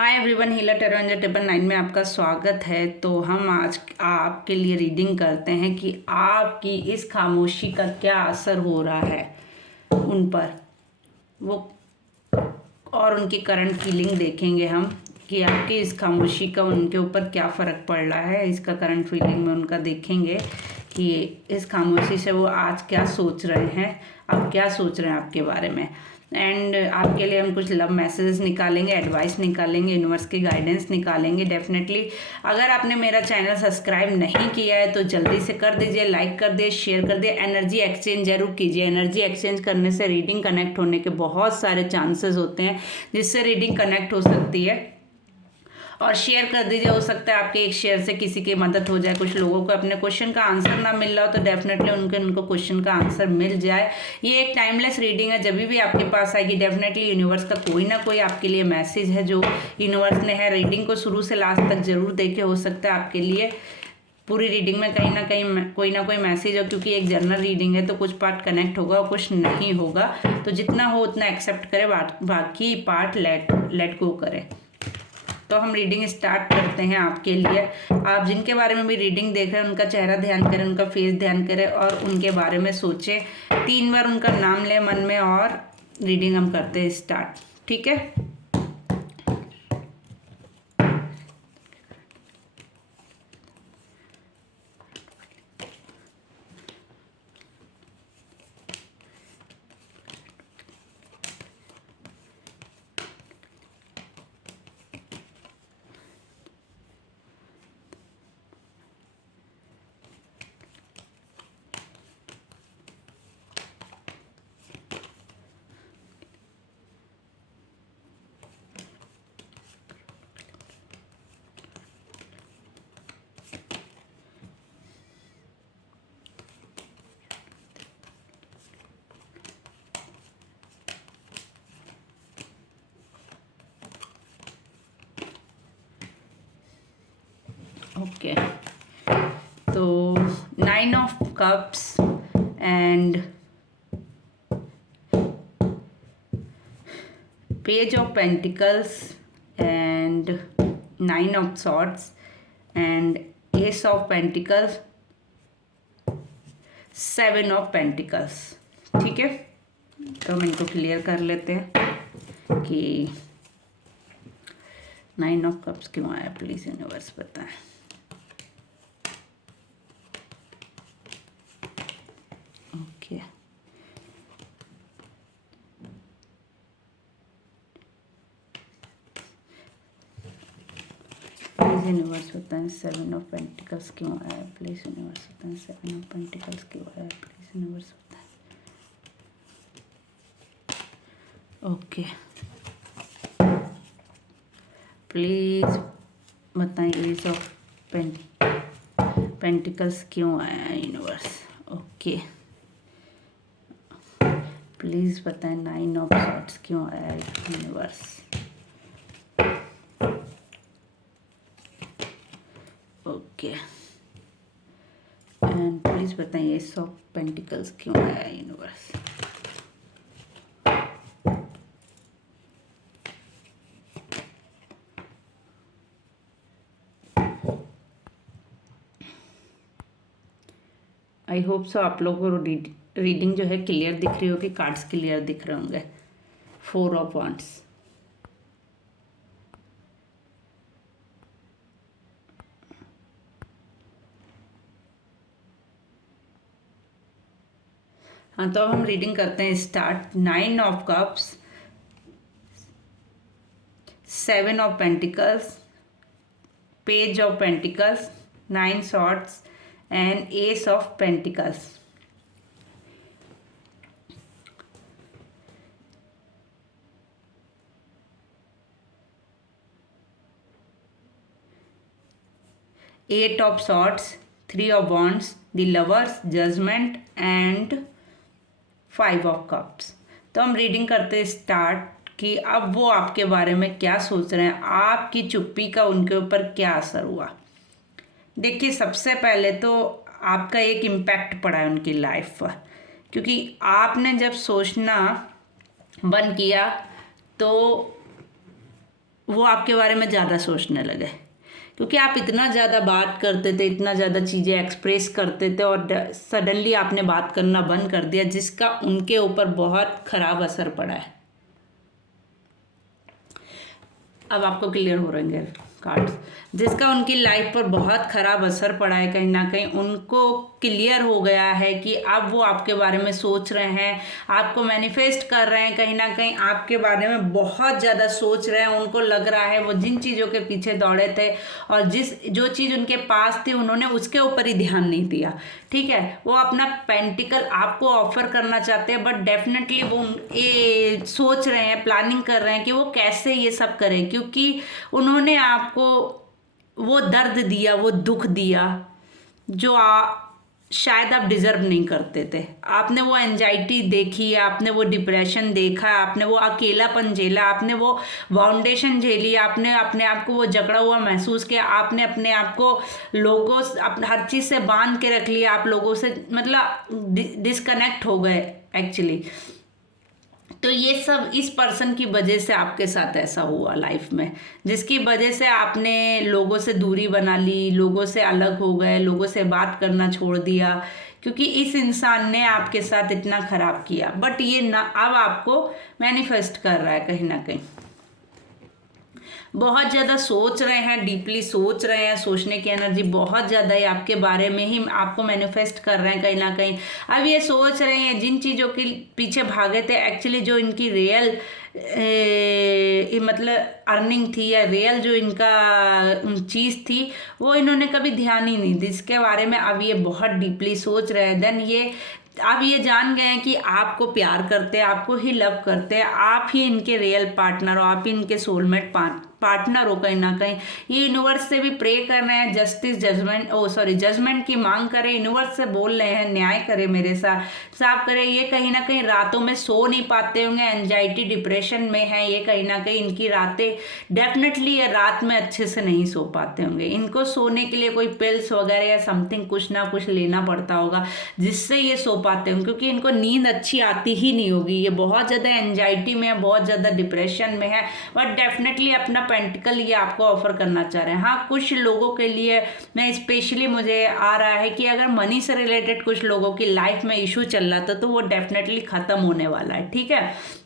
Hi everyone, healer tarot angel table 9 में आपका स्वागत है। तो हम आज आपके लिए रीडिंग करते हैं कि आपकी इस खामोशी का क्या असर हो रहा है उन पर, वो और उनकी करंट फीलिंग देखेंगे हम कि आपकी इस खामोशी का उनके ऊपर क्या फ़र्क पड़ रहा है। इसका करंट फीलिंग में उनका देखेंगे कि इस खामोशी से वो आज क्या सोच रहे हैं, आप क्या सोच रहे हैं आपके बारे में। एंड आपके लिए हम कुछ लव मैसेजेस निकालेंगे, एडवाइस निकालेंगे, यूनिवर्स की गाइडेंस निकालेंगे। डेफिनेटली अगर आपने मेरा चैनल सब्सक्राइब नहीं किया है तो जल्दी से कर दीजिए, लाइक कर दिए, शेयर कर दिए, एनर्जी एक्सचेंज जरूर कीजिए। एनर्जी एक्सचेंज करने से रीडिंग कनेक्ट होने के बहुत सारे चांसेस होते हैं जिससे रीडिंग कनेक्ट हो सकती है। और शेयर कर दीजिए, हो सकता है आपके एक शेयर से किसी की मदद हो जाए। कुछ लोगों को अपने क्वेश्चन का आंसर ना मिल रहा हो तो डेफिनेटली उनको क्वेश्चन का आंसर मिल जाए। ये एक टाइमलेस रीडिंग है, जब भी आपके पास आएगी डेफिनेटली यूनिवर्स का कोई ना कोई आपके लिए मैसेज है जो यूनिवर्स ने है। रीडिंग को शुरू से लास्ट तक जरूर देखे, हो सकता है आपके लिए पूरी रीडिंग में कहीं ना कहीं कोई ना कोई मैसेज हो, क्योंकि एक जनरल रीडिंग है तो कुछ पार्ट कनेक्ट होगा और कुछ नहीं होगा। तो जितना हो उतना एक्सेप्ट करें, बाकी पार्ट लेट गो करें। तो हम रीडिंग स्टार्ट करते हैं आपके लिए। आप जिनके बारे में भी रीडिंग देख रहे हैं उनका चेहरा ध्यान करें, उनका फेस ध्यान करें और उनके बारे में सोचें। 3 बार उनका नाम लें मन में और रीडिंग हम करते हैं स्टार्ट। ठीक है, ओके। तो 9 of cups and page of pentacles and 9 of swords and ace of pentacles, 7 of pentacles. ठीक है, तो हम इनको क्लियर कर लेते हैं कि 9 ऑफ कप्स क्यों आया, प्लीज यूनिवर्स बताएं। ओके, प्लीज यूनिवर्स बताएं 7 ऑफ पेंटिकल्स क्यों आया। प्लीज यूनिवर्स बताएं 7 ऑफ पेंटिकल्स क्यों आया। प्लीज यूनिवर्स बताएं। ओके, प्लीज बताएं एज ऑफ पेंटिकल्स क्यों आया यूनिवर्स। ओके, प्लीज बताएं 9 ऑफ सॉर्ड्स क्यों आया यूनिवर्स। ओके, एंड प्लीज बताएं एस ऑफ पेंटिकल्स क्यों आया यूनिवर्स। आई होप सो आप लोगों को रीडिंग जो है क्लियर दिख रही होगी, कार्ड्स क्लियर दिख रहे होंगे। 4 ऑफ वांड्स, हाँ तो हम रीडिंग करते हैं start. 9 of cups, 7 of pentacles, page of pentacles, 9 swords and ace of pentacles. Eight of swords, 3 of wands, the lovers, judgement and 5 of cups. तो हम रीडिंग करते स्टार्ट कि अब वो आपके बारे में क्या सोच रहे हैं, आपकी चुप्पी का उनके ऊपर क्या असर हुआ। देखिए, सबसे पहले तो आपका एक इम्पैक्ट पड़ा है उनकी लाइफ पर, क्योंकि आपने जब सोचना बंद किया तो वो आपके बारे में ज़्यादा सोचने लगे, क्योंकि आप इतना ज़्यादा बात करते थे, इतना ज़्यादा चीज़ें एक्सप्रेस करते थे और सडनली आपने बात करना बंद कर दिया, जिसका उनके ऊपर बहुत ख़राब असर पड़ा है। अब आपको क्लियर हो रहे हैं कार्ड्स, जिसका उनकी लाइफ पर बहुत ख़राब असर पड़ा है। कहीं ना कहीं उनको क्लियर हो गया है कि अब वो आपके बारे में सोच रहे हैं, आपको मैनिफेस्ट कर रहे हैं, कहीं ना कहीं आपके बारे में बहुत ज़्यादा सोच रहे हैं। उनको लग रहा है वो जिन चीज़ों के पीछे दौड़े थे और जो चीज़ उनके पास थी उन्होंने उसके ऊपर ही ध्यान नहीं दिया, ठीक है। वो अपना पेंटिकल आपको ऑफर करना चाहते हैं, बट डेफिनेटली वो ये सोच रहे हैं, प्लानिंग कर रहे हैं कि वो कैसे ये सब करें, क्योंकि उन्होंने आपको वो दर्द दिया, वो दुख दिया जो शायद आप डिजर्व नहीं करते थे। आपने वो एंजाइटी देखी, आपने वो डिप्रेशन देखा, आपने वो अकेलापन झेला, आपने वो फाउंडेशन झेली, आपने अपने आप को वो जकड़ा हुआ महसूस किया, आपने अपने आप को लोगों हर चीज़ से बांध के रख लिया, आप लोगों से मतलब डिस्कनेक्ट हो गए एक्चुअली। तो ये सब इस पर्सन की वजह से आपके साथ ऐसा हुआ लाइफ में, जिसकी वजह से आपने लोगों से दूरी बना ली, लोगों से अलग हो गए, लोगों से बात करना छोड़ दिया, क्योंकि इस इंसान ने आपके साथ इतना खराब किया। बट ये ना अब आपको मैनिफेस्ट कर रहा है, कहीं ना कहीं बहुत ज़्यादा सोच रहे हैं, डीपली सोच रहे हैं, सोचने की एनर्जी बहुत ज़्यादा है, आपके बारे में ही आपको मैनिफेस्ट कर रहे हैं कहीं ना कहीं। अब ये सोच रहे हैं जिन चीज़ों के पीछे भागे थे, एक्चुअली जो इनकी रियल मतलब अर्निंग थी या रियल जो इनका चीज़ थी, वो इन्होंने कभी ध्यान ही नहीं दी इसके बारे में। अब ये बहुत डीपली सोच रहे हैं। देन ये अब ये जान गए हैं कि आपको प्यार करते हैं, आपको ही लव करते हैं, आप ही इनके रियल पार्टनर हो, आप ही इनके सोलमेट पार्टनर हो। कहीं ना कहीं ये यूनिवर्स से भी प्रे कर रहे हैं, जजमेंट की मांग करें, यूनिवर्स से बोल रहे हैं न्याय करे, मेरे साथ साफ करे। ये कहीं ना कहीं रातों में सो नहीं पाते होंगे, एंजाइटी डिप्रेशन में है ये, कहीं ना कहीं इनकी रातें डेफिनेटली ये रात में अच्छे से नहीं सो पाते होंगे। इनको सोने के लिए कोई पिल्स वगैरह या समथिंग कुछ ना कुछ लेना पड़ता होगा, जिससे ये सो पाते होंगे, क्योंकि इनको नींद अच्छी आती ही नहीं होगी। ये बहुत ज़्यादा एंजाइटी में है, बहुत ज़्यादा डिप्रेशन में है, बट डेफिनेटली अपना पेंटिकल ये आपको ऑफर करना चाह रहे हैं। हाँ, कुछ लोगों के लिए मैं स्पेशली मुझे आ रहा है कि अगर मनी से रिलेटेड कुछ लोगों की लाइफ में इशू चल रहा था तो वो डेफिनेटली खत्म होने वाला है, ठीक है।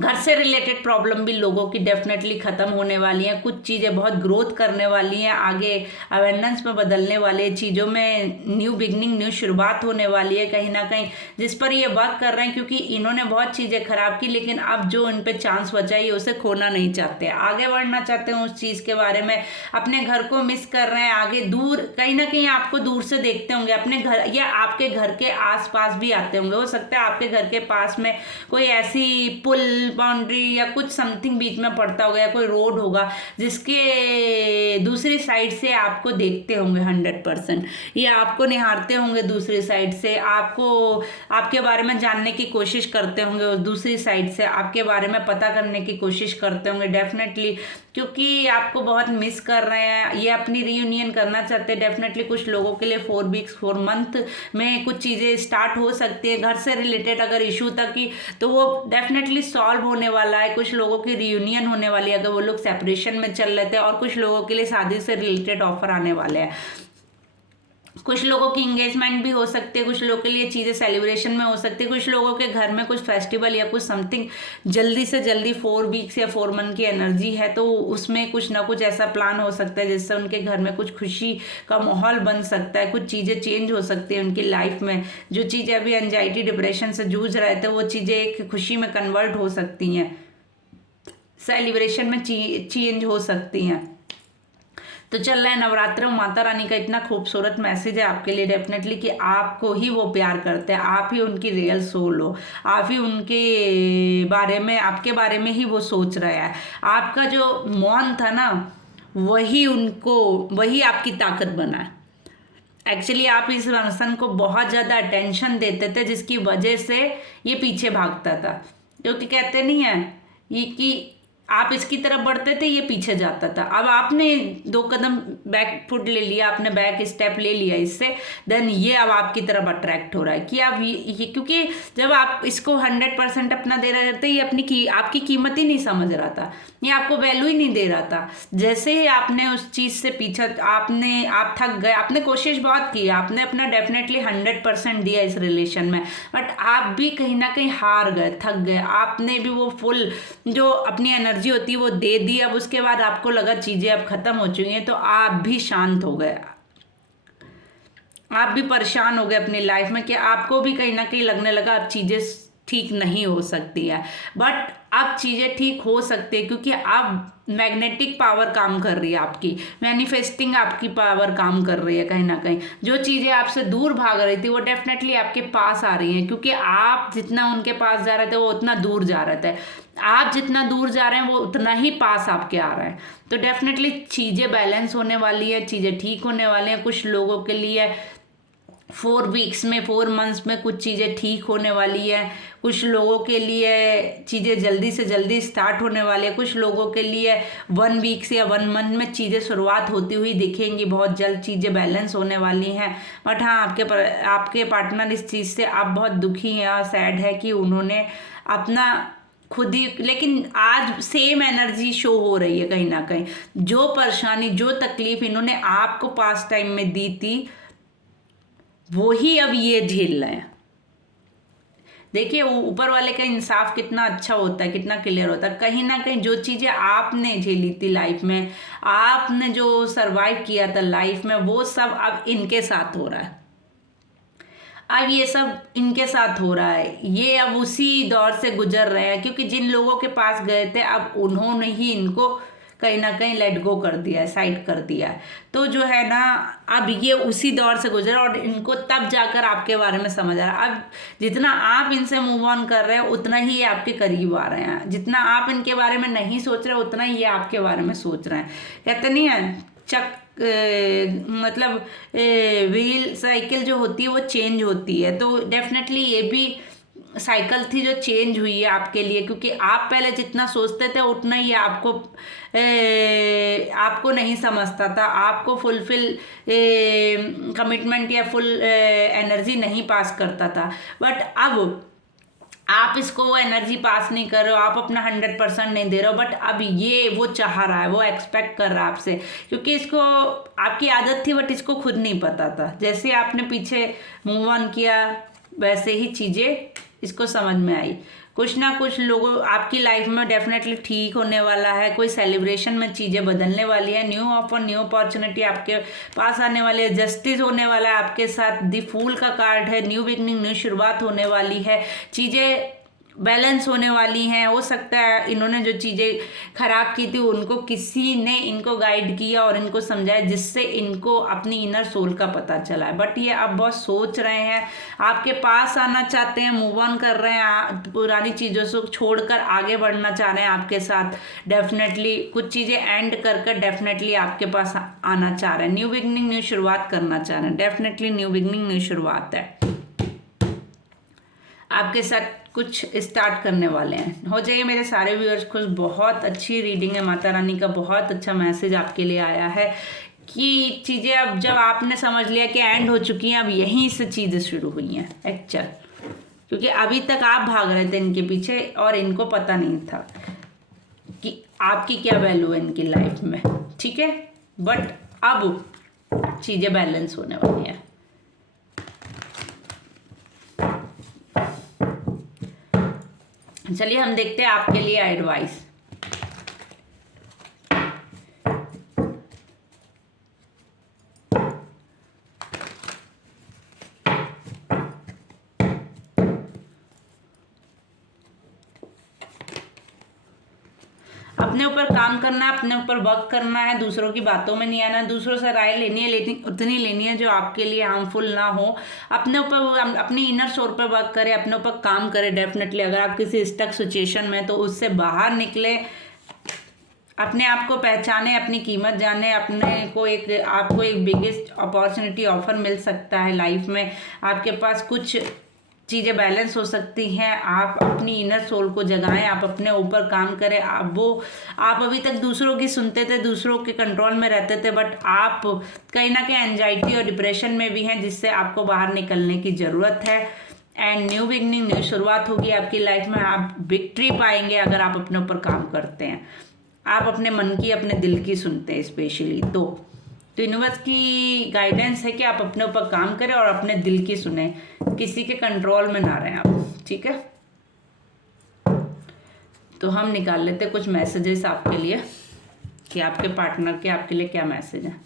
घर से रिलेटेड प्रॉब्लम भी लोगों की डेफिनेटली ख़त्म होने वाली हैं, कुछ चीज़ें बहुत ग्रोथ करने वाली हैं, आगे अवेंडेंस में बदलने वाले चीज़ों में न्यू बिगनिंग, न्यू शुरुआत होने वाली है कहीं ना कहीं, जिस पर ये वर्क कर रहे हैं, क्योंकि इन्होंने बहुत चीज़ें खराब की, लेकिन अब जो इन पर चांस बचा है उसे खोना नहीं चाहते, आगे बढ़ना चाहते हैं उस चीज़ के बारे में, अपने घर को मिस कर रहे हैं, आगे दूर कहीं ना कहीं आपको दूर से देखते होंगे, अपने घर या आपके घर के आसपास भी आते होंगे। हो सकता है आपके घर के पास में कोई ऐसी पुल, बाउंड्री या कुछ समथिंग बीच में पड़ता होगा, या कोई रोड होगा जिसके दूसरी साइड से आपको देखते होंगे 100%, या आपको निहारते होंगे दूसरी साइड से, आपको आपके बारे में जानने की कोशिश करते होंगे, और दूसरी साइड से आपके बारे में पता करने की कोशिश करते होंगे डेफिनेटली, क्योंकि आपको बहुत मिस कर रहे हैं, ये अपनी रीयूनियन करना चाहते हैं डेफिनेटली। कुछ लोगों के लिए 4 वीक्स 4 मंथ में कुछ चीज़ें स्टार्ट हो सकती है घर से रिलेटेड, अगर इशू तक की तो वो डेफिनेटली सॉल्व होने वाला है। कुछ लोगों की रीयूनियन होने वाली है अगर वो लोग सेपरेशन में चल रहे थे, और कुछ लोगों के लिए शादी से रिलेटेड ऑफर आने वाले हैं। कुछ लोगों की इंगेजमेंट भी हो सकती है, कुछ लोगों के लिए चीज़ें सेलिब्रेशन में हो सकती है, कुछ लोगों के घर में कुछ फेस्टिवल या कुछ समथिंग जल्दी से जल्दी 4 वीक्स या 4 मंथ की एनर्जी है, तो उसमें कुछ ना कुछ ऐसा प्लान हो सकता है जिससे उनके घर में कुछ खुशी का माहौल बन सकता है, कुछ चीज़ें चेंज हो सकती है उनकी लाइफ में। जो चीज़ें अभी एंजाइटी डिप्रेशन से जूझ रहे थे वो चीज़ें एक खुशी में कन्वर्ट हो सकती हैं, सेलिब्रेशन में चेंज हो सकती हैं। तो चल रहा है नवरात्र में माता रानी का इतना खूबसूरत मैसेज है आपके लिए डेफिनेटली कि आपको ही वो प्यार करते हैं, आप ही उनकी रियल सोल हो, आप ही उनके बारे में, आपके बारे में ही वो सोच रहा है। आपका जो मौन था ना, वही आपकी ताकत बना है। एक्चुअली आप इस पर्सन को बहुत ज़्यादा अटेंशन देते थे, जिसकी वजह से ये पीछे भागता था, क्योंकि कहते नहीं है ये कि आप इसकी तरफ बढ़ते थे, ये पीछे जाता था। अब आपने 2 कदम बैक फुट ले लिया, आपने बैक स्टेप ले लिया इससे, देन ये अब आपकी तरफ अट्रैक्ट हो रहा है कि आप ये क्योंकि जब आप इसको 100% अपना दे रहे थे, ये आपकी कीमत ही नहीं समझ रहा था, ये आपको वैल्यू ही नहीं दे रहा था। जैसे ही आपने उस चीज़ से पीछा, आप थक गए, आपने कोशिश बहुत की, आपने अपना डेफिनेटली 100% दिया इस रिलेशन में, बट आप भी कहीं ना कहीं हार गए, थक गए, आपने भी वो फुल जो अपनी एनर्जी होती है वो दे दी। अब उसके बाद आपको लगा चीज़ें अब ख़त्म हो चुकी हैं, तो आप भी शांत हो गए, आप भी परेशान हो गए अपनी लाइफ में कि आपको भी कहीं ना कहीं लगने लगा अब चीज़ें ठीक नहीं हो सकती है। बट अब चीज़ें ठीक हो सकती है क्योंकि अब मैग्नेटिक पावर काम कर रही है, आपकी मैनिफेस्टिंग आपकी पावर काम कर रही है। कहीं ना कहीं जो चीज़ें आपसे दूर भाग रही थी वो डेफिनेटली आपके पास आ रही हैं, क्योंकि आप जितना उनके पास जा रहे थे वो उतना दूर जा रहे थे, आप जितना दूर जा रहे हैं वो उतना ही पास आपके आ रहा है। तो डेफिनेटली चीज़ें बैलेंस होने वाली है, चीज़ें ठीक होने वाली हैं। कुछ लोगों के लिए 4 वीक्स में, 4 मंथ्स में कुछ चीज़ें ठीक होने वाली है। कुछ लोगों के लिए चीज़ें जल्दी से जल्दी स्टार्ट होने वाली है। कुछ लोगों के लिए 1 वीक से या 1 मंथ में चीज़ें शुरुआत होती हुई दिखेंगी, बहुत जल्द चीज़ें बैलेंस होने वाली हैं। बट हाँ, आपके पार्टनर इस चीज़ से आप बहुत दुखी हैं और सैड है कि उन्होंने अपना खुद ही, लेकिन आज सेम एनर्जी शो हो रही है कहीं ना कहीं। जो परेशानी, जो तकलीफ इन्होंने आपको पास्ट टाइम में दी थी वो ही अब ये झेल रहे हैं। देखिए ऊपर वाले का इंसाफ कितना अच्छा होता है, कितना क्लियर होता है। कहीं ना कहीं जो चीज़ें आपने झेली थी लाइफ में, आपने जो सरवाइव किया था लाइफ में, वो सब अब इनके साथ हो रहा है। अब ये सब इनके साथ हो रहा है, ये अब उसी दौर से गुजर रहे हैं, क्योंकि जिन लोगों के पास गए थे अब उन्होंने ही इनको कहीं ना कहीं लेट गो कर दिया है, साइड कर दिया है। तो जो है ना, अब ये उसी दौर से गुजरा और इनको तब जाकर आपके बारे में समझ आ रहा है। अब जितना आप इनसे मूव ऑन कर रहे हैं उतना ही ये आपके करीब आ रहे हैं। जितना आप इनके बारे में नहीं सोच रहे उतना ही ये आपके बारे में सोच रहे हैं। कहते नहीं है मतलब व्हील साइकिल जो होती है वो चेंज होती है, तो डेफिनेटली ये भी साइकिल थी जो चेंज हुई है आपके लिए, क्योंकि आप पहले जितना सोचते थे उतना ही आपको नहीं समझता था, आपको फुलफिल कमिटमेंट या फुल एनर्जी नहीं पास करता था। बट अब आप इसको वो एनर्जी पास नहीं कर रहे हो, आप अपना 100% नहीं दे रहे हो, बट अब ये वो चाह रहा है, वो एक्सपेक्ट कर रहा है आपसे, क्योंकि इसको आपकी आदत थी बट इसको खुद नहीं पता था। जैसे आपने पीछे मूव ऑन किया वैसे ही चीज़ें इसको समझ में आई। कुछ ना कुछ लोगों आपकी लाइफ में डेफिनेटली ठीक होने वाला है, कोई सेलिब्रेशन में चीज़ें बदलने वाली है, न्यू ऑफर, न्यू अपॉर्चुनिटी आपके पास आने वाली है, जस्टिस होने वाला है आपके साथ, दी फूल का कार्ड है, न्यू बिगनिंग, न्यू शुरुआत होने वाली है, चीज़ें बैलेंस होने वाली हैं। हो सकता है इन्होंने जो चीज़ें खराब की थी उनको किसी ने इनको गाइड किया और इनको समझाया, जिससे इनको अपनी इनर सोल का पता चला है। बट ये अब बहुत सोच रहे हैं, आपके पास आना चाहते हैं, मूव ऑन कर रहे हैं, पुरानी चीज़ों से छोड़कर आगे बढ़ना चाह रहे हैं आपके साथ। डेफिनेटली कुछ चीज़ें एंड कर डेफिनेटली आपके पास आना चाह रहे हैं, न्यू बिगनिंग, न्यू शुरुआत करना चाह रहे हैं। डेफिनेटली न्यू बिगनिंग, न्यू शुरुआत है, आपके साथ कुछ स्टार्ट करने वाले हैं। हो जाइए मेरे सारे व्यूअर्स खुश। बहुत अच्छी रीडिंग है, माता रानी का बहुत अच्छा मैसेज आपके लिए आया है कि चीज़ें अब जब आपने समझ लिया कि एंड हो चुकी हैं, अब यहीं से चीज़ें शुरू हुई हैं एक्चुअल, क्योंकि अभी तक आप भाग रहे थे इनके पीछे और इनको पता नहीं था कि आपकी क्या वैल्यू है इनकी लाइफ में, ठीक है। बट अब चीज़ें बैलेंस होने वाली हैं। चलिए हम देखते हैं आपके लिए एडवाइस। अपने ऊपर काम करना है, अपने ऊपर वर्क करना है, दूसरों की बातों में नहीं आना, दूसरों से राय लेनी है लेकिन उतनी लेनी है जो आपके लिए हार्मफुल ना हो। अपने ऊपर, अपनी इनर सोल पर वर्क करें, अपने ऊपर काम करें। डेफिनेटली अगर आप किसी स्टक सिचुएशन में तो उससे बाहर निकले, अपने आप को पहचाने, अपनी कीमत जाने, आपको एक बिगेस्ट अपॉर्चुनिटी ऑफर मिल सकता है लाइफ में। आपके पास कुछ चीज़ें बैलेंस हो सकती हैं। आप अपनी इनर सोल को जगाएं, आप अपने ऊपर काम करें। आप अभी तक दूसरों की सुनते थे, दूसरों के कंट्रोल में रहते थे, बट आप कहीं ना कहीं एंजाइटी और डिप्रेशन में भी हैं, जिससे आपको बाहर निकलने की ज़रूरत है। एंड न्यू बिगनिंग, न्यू शुरुआत होगी आपकी लाइफ में। आप विक्ट्री पाएंगे अगर आप अपने ऊपर काम करते हैं, आप अपने मन की, अपने दिल की सुनते हैं स्पेशली। तो यूनिवर्स की गाइडेंस है कि आप अपने ऊपर काम करें और अपने दिल की सुने, किसी के कंट्रोल में ना रहें आप, ठीक है। तो हम निकाल लेते कुछ मैसेजेस आपके लिए कि आपके पार्टनर के आपके लिए क्या मैसेज है।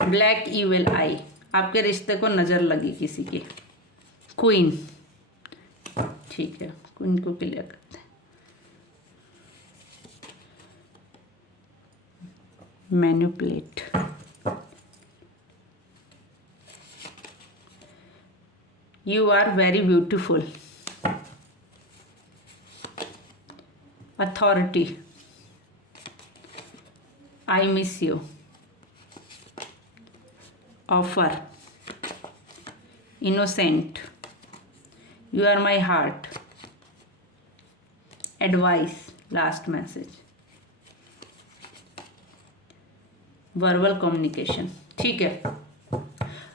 ब्लैक ईविल आई, आपके रिश्ते को नज़र लगी किसी की। क्वीन, ठीक है, क्वीन को क्लियर करते हैं। Manipulate, you are very beautiful. Authority, I miss you. Offer, innocent, you are my heart. Advice, last message. Verbal communication, ठीक है।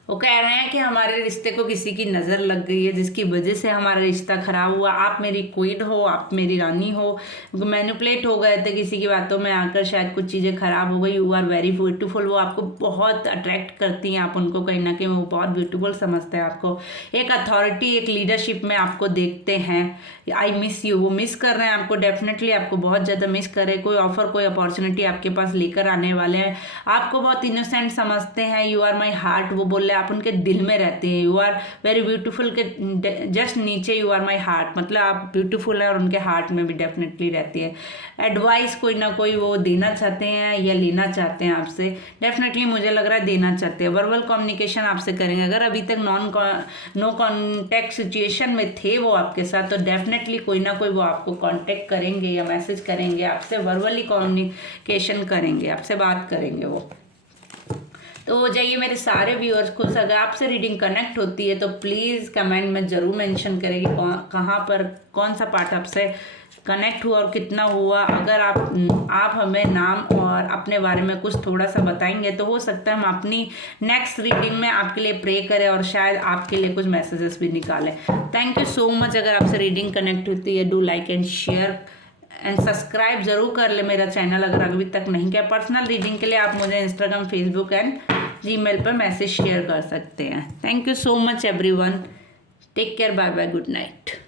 वो कह रहे हैं कि हमारे रिश्ते को किसी की नज़र लग गई है, जिसकी वजह से हमारा रिश्ता खराब हुआ। आप मेरी क्वीन हो, आप मेरी रानी हो, मैनिपुलेट हो गए थे किसी की बातों में आकर, शायद कुछ चीज़ें खराब हो गई। यू आर वेरी ब्यूटीफुल, वो आपको बहुत अट्रैक्ट करती हैं, आप उनको कहीं ना कहीं वो बहुत ब्यूटीफुल समझते हैं आपको। एक अथॉरिटी, एक लीडरशिप में आपको देखते हैं। आई मिस यू, वो मिस कर रहे हैं आपको, डेफिनेटली आपको बहुत ज़्यादा मिस कर रहे हैं। कोई ऑफर, कोई अपॉर्चुनिटी आपके पास लेकर आने वाले हैं। आपको बहुत इनोसेंट समझते हैं। यू आर माई हार्ट, वो बोल रहे आप उनके दिल में रहते हैं। यू आर वेरी ब्यूटीफुल के जस्ट नीचे यू आर माई हार्ट, मतलब आप ब्यूटीफुल है और उनके हार्ट में भी डेफिनेटली रहती है। एडवाइस कोई ना कोई वो देना चाहते हैं या लेना चाहते हैं आपसे, डेफिनेटली मुझे लग रहा है देना चाहते हैं। वर्बल कम्युनिकेशन आपसे करेंगे। अगर अभी तक नो कॉन्टैक्ट सिचुएशन में थे वो आपके साथ, तो डेफिनेटली कोई ना कोई वो आपको कांटेक्ट करेंगे या मैसेज करेंगे, आपसे वर्बली कम्युनिकेशन करेंगे, आपसे बात करेंगे वो। तो जाइए मेरे सारे व्यूअर्स को, अगर आपसे रीडिंग कनेक्ट होती है तो प्लीज़ कमेंट में ज़रूर मेंशन करें कि कहाँ पर कौन सा पार्ट आपसे कनेक्ट हुआ और कितना हुआ। अगर आप हमें नाम और अपने बारे में कुछ थोड़ा सा बताएंगे तो हो सकता है हम अपनी नेक्स्ट रीडिंग में आपके लिए प्रे करें और शायद आपके लिए कुछ मैसेजेस भी निकालें। Thank you so much. अगर आपसे रीडिंग कनेक्ट होती है, do like and share and subscribe जरूर कर ले मेरा चैनल अगर अभी तक नहीं किया। पर्सनल रीडिंग के लिए आप मुझे इंस्टाग्राम, फेसबुक एंड जीमेल पर मैसेज शेयर कर सकते हैं। Thank you so much everyone, take care, bye bye, good night.